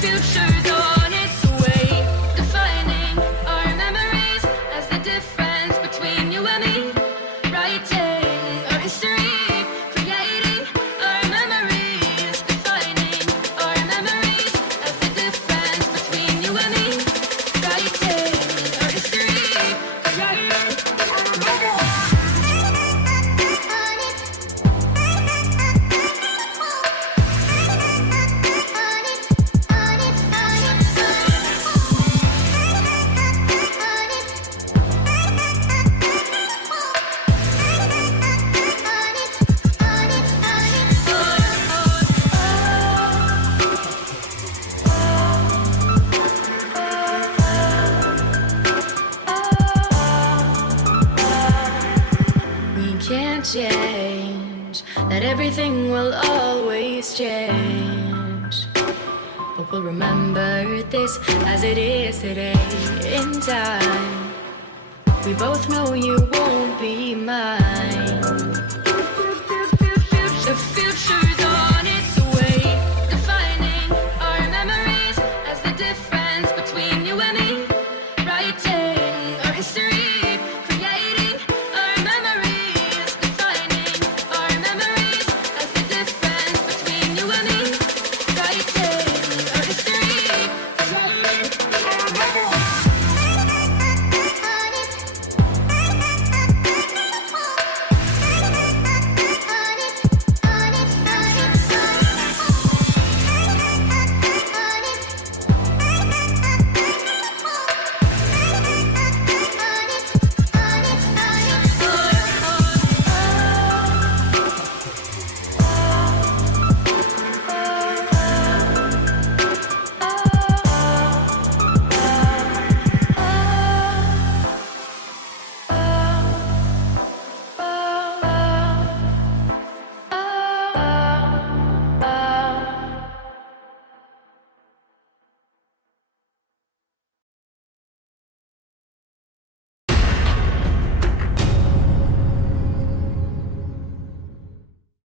future's on its way, defining our memories as the difference between you and me. Writing our history, creating our memories, defining our memories as the difference between you and me. Writing our history, creating our memories. We can't change, that everything will always change. But we'll remember this as it is today in time. We both know you won't be mine. The future's